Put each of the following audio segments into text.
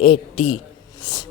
80।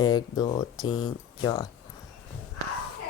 1 2 3 4।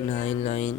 999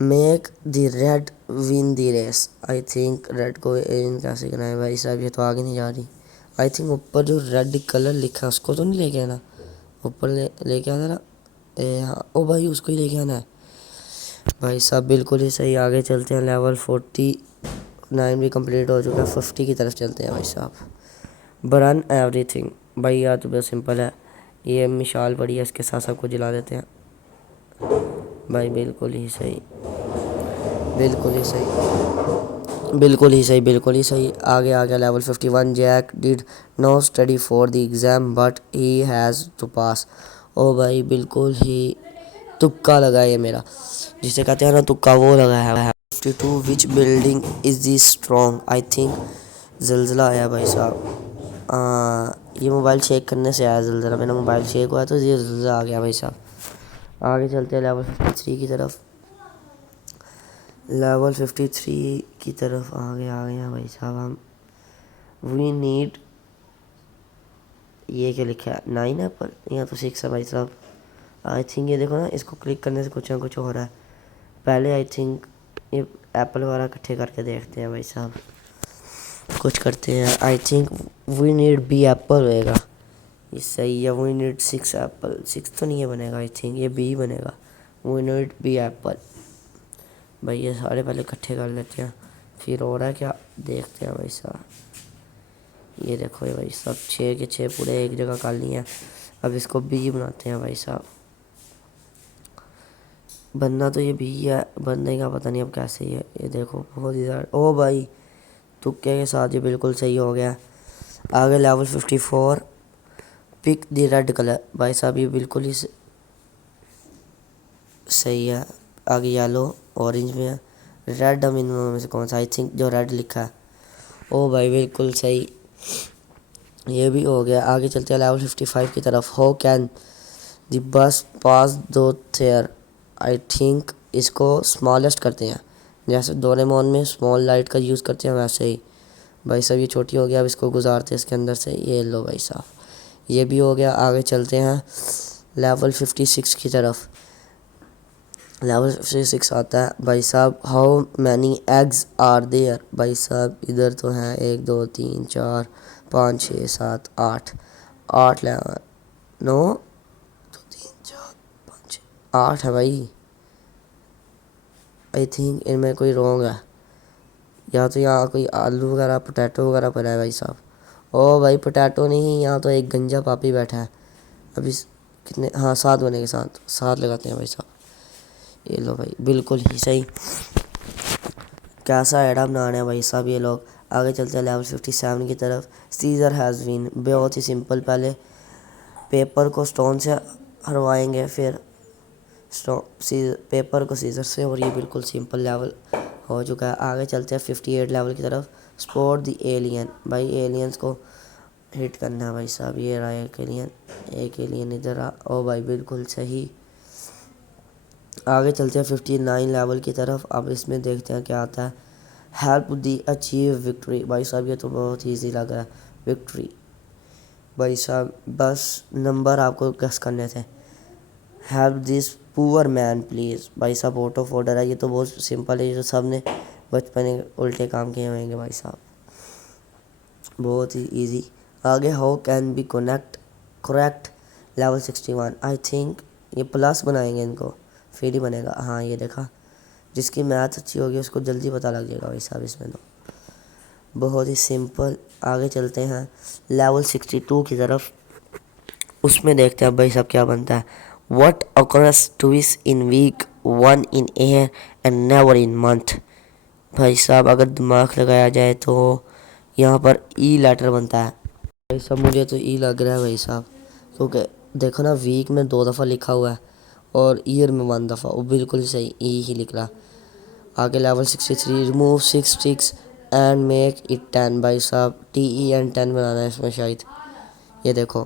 make the red win the race. I think red کو win کیسے کرنا ہے بھائی صاحب, یہ تو آگے نہیں جا رہی. آئی تھنک اوپر جو ریڈ کلر لکھا ہے اس کو تو نہیں لے کے آنا, اوپر لے کے آنا نا. ہاں او بھائی اس کو ہی لے کے آنا ہے بھائی صاحب. بالکل ہی صحیح. آگے چلتے ہیں. لیول 49 بھی کمپلیٹ ہو چکا ہے. 50 کی طرف چلتے ہیں بھائی صاحب. برن ایوری تھنگ. بھائی یار تو بہت سمپل ہے, یہ مشال پڑی ہے اس کے ساتھ سب کو جلا دیتے ہیں بھائی. بالکل ہی صحیح, بالکل ہی صحیح, بالکل ہی صحیح, بالکل ہی صحیح. آگے آ گیا level 51. Jake did no study for the exam but he has to pass. او بھائی بالکل ہی تکا لگا ہے یہ میرا, جسے کہتے ہیں نا تکا, وہ لگا ہے. 52 which building is the strong. I think زلزلہ آیا بھائی صاحب. یہ موبائل چیک کرنے سے آیا زلزلہ. میرا موبائل چیک ہوا تو یہ زلزلہ آ گیا بھائی صاحب. آگے چلتے ہیں لیول 53 کی طرف. لیول 53 کی طرف آگے ہیں بھائی صاحب ہم. وی نیڈ, یہ کیا لکھا ہے 9 ہے پر یہاں تو 6 ہے بھائی صاحب. آئی تھنک یہ دیکھو نا, اس کو کلک کرنے سے کچھ نہ کچھ ہو رہا ہے. پہلے آئی تھنک یہ ایپل والا اکٹھے کر کے دیکھتے ہیں بھائی صاحب, کچھ کرتے ہیں. I think we need be apple ہوئے گا, یہ صحیح ہے. We need 6 apple. 6 تو نہیں ہے بنے گا, آئی تھنک یہ بی بنے گا. We need be apple. بھائی یہ سارے پہلے اکٹھے کر لیتے ہیں, پھر ہو رہا ہے کیا دیکھتے ہیں بھائی صاحب. یہ دیکھو یہ بھائی صاحب 6 کے 6 پورے ایک جگہ کر لی ہیں. اب اس کو بی بناتے ہیں بھائی صاحب. بننا تو یہ بی ہے, بننے کا پتہ نہیں اب کیسے ہی ہے. یہ دیکھو بہت ہی زیادہ, او بھائی تکے کے ساتھ یہ بالکل صحیح ہو گیا. آگے لیول 54. پک دی ریڈ کلر. بھائی صاحب یہ بالکل ہی صحیح ہے. آگے یلو اورنج میں ہے. ریڈ اب ان میں سے کون سا, آئی تھنک جو ریڈ لکھا ہے. او بھائی بالکل صحیح, یہ بھی ہو گیا. آگے چلتے ہیں لیول 55 کی طرف. ہاؤ کین دی بس پاس دو تھیئر. آئی تھنک اس کو اسمالسٹ کرتے ہیں, جیسے ڈوریمون میں اسمال لائٹ کا یوز کرتے ہیں ویسے ہی بھائی صاحب. یہ چھوٹی ہو گیا, اب اس کو گزارتے ہیں اس کے اندر سے. یہ لو بھائی صاحب یہ بھی ہو گیا. آگے چلتے ہیں لیول 56 کی طرف. لیول 56 آتا ہے بھائی صاحب. How many eggs are there. بھائی صاحب ادھر تو ہیں 1 2 3 4 5 6 7 8 8 9 2 3 4 5 8 ہے بھائی. آئی تھنک ان میں کوئی رونگ ہے, یا تو یہاں کوئی آلو وغیرہ پوٹیٹو وغیرہ پڑا ہے بھائی صاحب. او بھائی پوٹیٹو نہیں, یہاں تو ایک گنجا پاپی بیٹھا ہے. ابھی کتنے, ہاں 7 بنے گے, 7 لگاتے ہیں بھائی صاحب. یہ لو بھائی بالکل ہی صحیح. کیسا ایڈا بنا رہے ہیں بھائی صاحب یہ لوگ. آگے چلتے ہیں لیول 57 کی طرف. Scissor has win. بہت ہی سمپل, پہلے پیپر کو سٹون سے ہروائیں گے, پھر پیپر کو سیزر سے, اور یہ بالکل سمپل لیول ہو چکا ہے. آگے چلتے ہیں 58 لیول کی طرف. سپورٹ دی ایلین. بھائی ایلینز کو ہٹ کرنا ہے بھائی صاحب. یہ رہا ایک ایلین ادھر آ. او بھائی بالکل صحیح. آگے چلتے ہیں 59 لیول کی طرف. اب اس میں دیکھتے ہیں کیا آتا ہے. ہیلپ دی اچیو وکٹری. بھائی صاحب یہ تو بہت ایزی لگ رہا ہے. وکٹری بھائی صاحب, بس نمبر آپ کو گیس کرنے تھے. ہیلپ دس پور مین پلیز. بھائی صاحب آؤٹ آف آرڈر ہے, یہ تو بہت سمپل ہے. یہ جو سب نے بچپن میں الٹے کام کیے ہوئیں گے بھائی صاحب, بہت ہی ایزی. آگے how can be correct level 61. I think یہ پلس بنائیں گے ان کو, پھر ہی بنے گا. ہاں یہ دیکھا, جس کی میتھ اچھی ہوگی اس کو جلدی پتہ لگ جائے گا بھائی صاحب. اس میں تو بہت ہی سمپل. آگے چلتے ہیں لیول 62 کی طرف. اس میں دیکھتے ہیں بھائی صاحب کیا بنتا ہے. What occurs twice in week, one in year and never in month. بھائی صاحب اگر دماغ لگایا جائے تو یہاں پر ای لیٹر بنتا ہے بھائی صاحب. مجھے تو ای لگ رہا ہے بھائی صاحب, کیونکہ دیکھو نا ویک میں 2 دفعہ لکھا ہوا ہے اور ایئر میں 1 دفعہ, وہ بالکل صحیح ای ہی لکھ رہا. آگے level 63. Remove 6 sticks and make it 10. بھائی صاحب TEN 10 بنانا ہے اس میں شاید. یہ دیکھو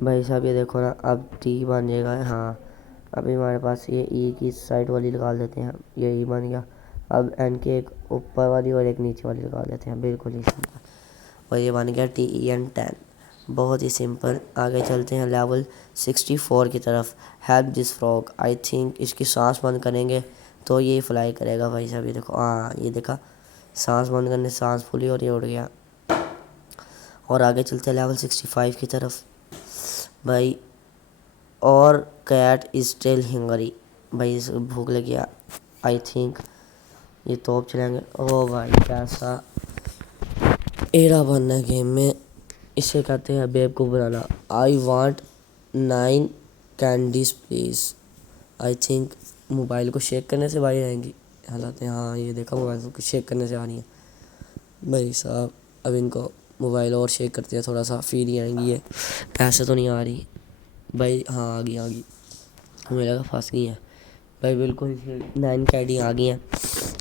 بھائی صاحب, یہ دیکھو نا اب ٹی بن جائے گا. ہاں ابھی ہمارے پاس یہ ای کی سائڈ والی نکال دیتے ہیں, یہ ای بن گیا. اب این کی ایک اوپر والی اور ایک نیچے والی نکال دیتے ہیں, بالکل ہی سمپل. اور یہ بن گیا TEN 10, بہت ہی سمپل. آگے چلتے ہیں لیول 64 کی طرف. Help this فراگ. آئی تھنک اس کی سانس بند کریں گے تو یہ فلائی کرے گا بھائی صاحب. یہ دیکھو ہاں یہ دیکھا سانس بند کرنے سانس پھولی اور یہ اڑ گیا. اور آگے چلتے ہیں لیول 65 کی طرف بھائی. اور کیٹ از اسٹل ہنگری. بھائی اس کو بھوک لگ گیا. آئی تھنک یہ توپ چلائیں گے. او بھائی کیسا ایڑا بننا ہے گیم میں. اسے کہتے ہیں بیب کو بنانا. I want 9 candies please. I think mobile کو شیک کرنے سے بھائی آئیں گی حالات. ہاں یہ دیکھا موبائل کو شیک کرنے سے آ رہی ہیں بھائی صاحب. اب ان کو موبائل اور شیک کرتے ہیں تھوڑا سا پھر ہی آئیں گی. یہ ایسے تو نہیں آ رہی بھائی. ہاں آ گئی ہمیں لگا پھنس گئی ہیں بھائی. بالکل 9 کینڈی آ گئی ہیں.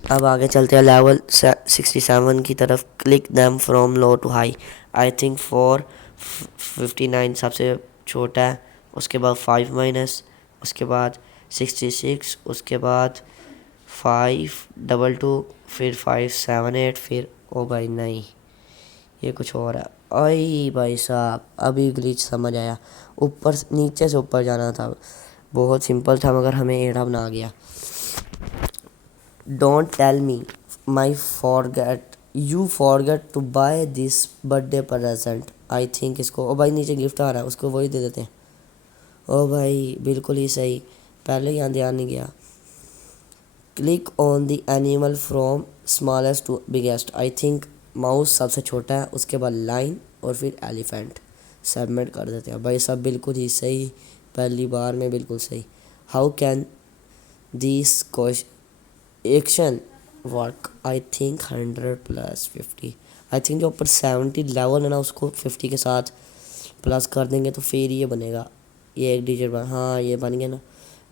اب آگے چلتے ہیں لیول 67 کی طرف. Click them from low to high. I think 459 سب سے چھوٹا ہے. اس کے بعد 5 مائنس. اس کے بعد 66. اس کے بعد 522. پھر 578. پھر او بھائی نہیں یہ کچھ اور ہے. آئی بھائی صاحب ابھی گلیچ سمجھ آیا. اوپر نیچے سے اوپر جانا تھا. بہت سمپل تھا مگر ہمیں ایڑا بنا گیا. Don't tell me my forget you forget to buy this birthday present. I think اس کو او بھائی نیچے گفٹ آ رہا ہے اس کو وہی دے دیتے ہیں. او بھائی بالکل ہی صحیح. پہلے یہاں دھیان نہیں گیا. Click on the animal from smallest to biggest. I think mouse سب سے چھوٹا ہے. اس کے بعد لائن اور پھر ایلیفینٹ. سبمٹ کر دیتے ہیں بھائی سب بالکل ہی صحیح. پہلی بار میں بالکل صحیح. How can this action work. I think 100 + 50. I think جو اوپر 70 لیول ہے نا اس کو 50 کے ساتھ پلس کر دیں گے تو پھر یہ بنے گا. یہ ایک ڈیجٹ ہاں یہ بن گیا نا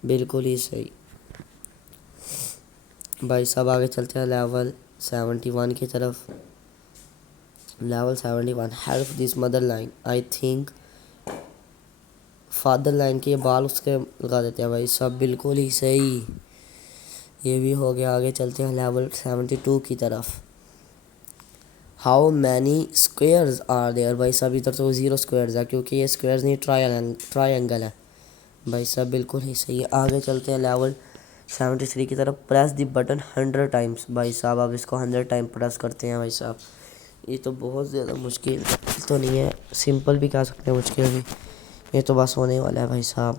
بالکل ہی صحیح. بھائی صاحب آگے چلتے ہیں لیول 71 کی طرف. Level 71 help this mother line. I think father line کے یہ بال اس کے لگا دیتے ہیں بھائی سب بالکل ہی صحیح. یہ بھی ہو گیا. آگے چلتے ہیں لیول 72 کی طرف. How many squares are there. بھائی صاحب ادھر تو 0 اسکوئرز ہے کیونکہ یہ اسکوئرز نہیں ٹرائی اینگل ہے. بھائی صاحب بالکل ہی صحیح ہے. آگے چلتے ہیں لیول 73 کی طرف. پریس دی بٹن 100 ٹائمس. بھائی صاحب اب اس کو 100 ٹائم پریس کرتے ہیں بھائی صاحب. یہ تو بہت زیادہ مشکل تو نہیں ہے. سمپل بھی کہہ سکتے ہیں مشکل بھی. یہ تو بس ہونے والا ہے بھائی صاحب.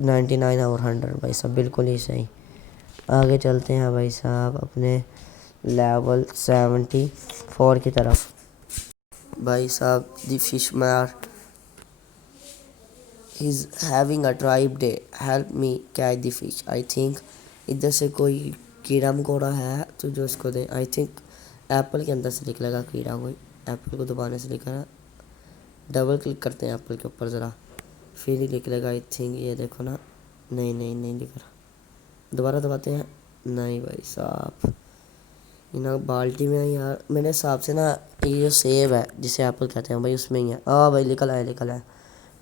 99 اور 100 بھائی صاحب بالکل ہی صحیح. آگے چلتے ہیں بھائی صاحب اپنے لیول 74 کی طرف. بھائی صاحب دی فش مار has having a tribe day. Help me catch the fish. I think ادھر سے کوئی کیڑا مکوڑا ہے تو جو اس کو دے. آئی تھنک ایپل کے اندر سے نکلے گا کیڑا کوئی. ایپل کو دبانے سے نکلا. ڈبل کلک کرتے ہیں ایپل کے اوپر ذرا پھر ہی نکلے گا. آئی تھنک یہ دیکھو نا نہیں دکھ رہا. دوبارہ دباتے ہیں. نہیں بھائی صاحب یہ نا بالٹی میں یار میرے حساب سے نا یہ جو سیب ہے جسے ایپل کہتے ہیں بھائی اس میں ہی ہے. بھائی نکل آئے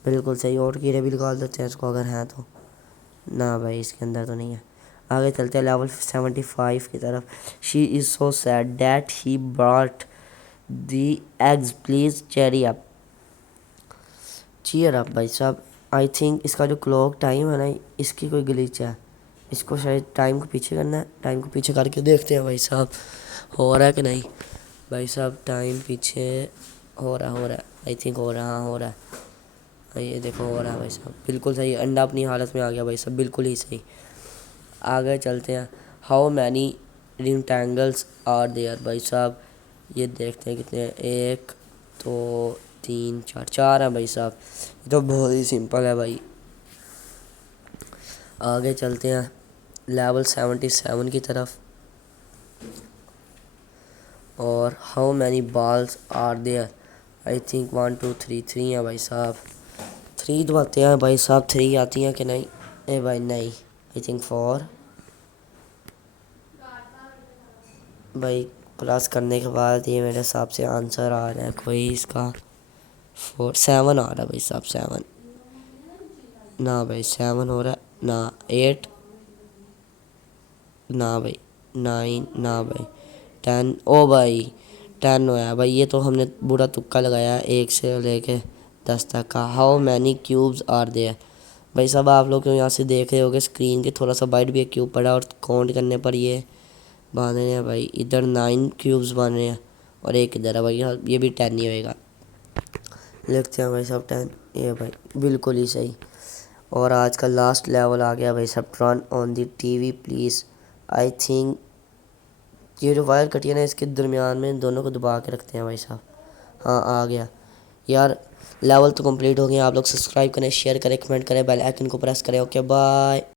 بالکل صحیح. اور کیڑے بھی نکال دیتے ہیں اس کو اگر ہیں تو. نہ بھائی اس کے اندر تو نہیں ہے. آگے چلتے ہیں لیول 75 کی طرف. She is so sad that he brought the eggs please cheer up. بھائی صاحب آئی تھنک اس کا جو کلاک ٹائم ہے نا اس کی کوئی گلیچ ہے. اس کو شاید ٹائم کو پیچھے کرنا ہے. ٹائم کو پیچھے کر کے دیکھتے ہیں بھائی صاحب ہو رہا ہے کہ نہیں. بھائی صاحب ٹائم پیچھے ہو رہا ہے. آئی تھنک ہو رہا ہے. یہ دیکھو ہو رہا ہے بھائی صاحب بالکل صحیح. انڈا اپنی حالت میں آ گیا بھائی صاحب بالکل ہی صحیح. آگے چلتے ہیں. How many rectangles are there. بھائی صاحب یہ دیکھتے ہیں کتنے ہیں. 1 2 3 4 ہیں بھائی صاحب. یہ تو بہت ہی سمپل ہے بھائی. آگے چلتے ہیں لیول 77 کی طرف. اور how many balls are there. I think 1 2 3 3 ہیں بھائی صاحب. 3 دباتے ہیں بھائی صاحب. 3 آتی ہیں کہ نہیں. بھائی نہیں. I think 4. بھائی پلس کرنے کے بعد یہ میرے حساب سے آنسر آ رہا ہے کوئی اس کا 7 آ رہا ہے بھائی صاحب. 7 نہ بھائی 7 ہو رہا ہے نہ. 8 نہ بھائی. 9 نہ بھائی. 10 او بھائی 10 ہوا ہے بھائی. یہ تو ہم نے برا تکا لگایا 1 سے لے کے 10 تک کا. How many cubes are there. بھائی صاحب آپ لوگ یہاں سے دیکھ رہے ہوگے اسکرین کے تھوڑا سا بائٹ بھی ایک کیوب پڑا اور کاؤنٹ کرنے پر یہ بن رہے ہیں بھائی، ادھر 9 کیوبز بن رہے ہیں اور ایک ادھر ہے بھائی، یہ بھی 10 ہی ہوئے گا، لکھتے ہیں بھائی صاحب 10، یہ بھائی بالکل ہی صحیح۔ اور آج کا لاسٹ لیول آ گیا بھائی صاحب، turn on the T V please, I think یہ جو وائر کٹی ہے نا اس کے درمیان میں دونوں کو دبا کے رکھتے ہیں بھائی صاحب، ہاں آ گیا یار، لیول تو کمپلیٹ ہو گیا۔ آپ لوگ سبسکرائب کریں، شیئر کریں، کمنٹ کریں، بیل آئکن کو پریس کریں، اوکے بائے۔